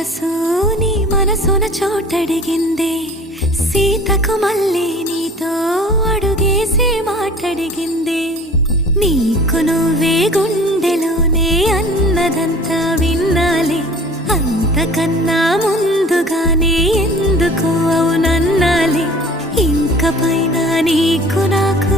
మనసు నీ మనసున చోటడిగిందే, సీతకు మళ్ళీ నీతో అడుగేసి మాటడిగిందే. నీకు నువ్వే గుండెలోనే అన్నదంతా విన్నాలే, అంతకన్నా ముందుగానే ఎందుకు అవునన్నాలే. ఇంక పైన నీకు నాకు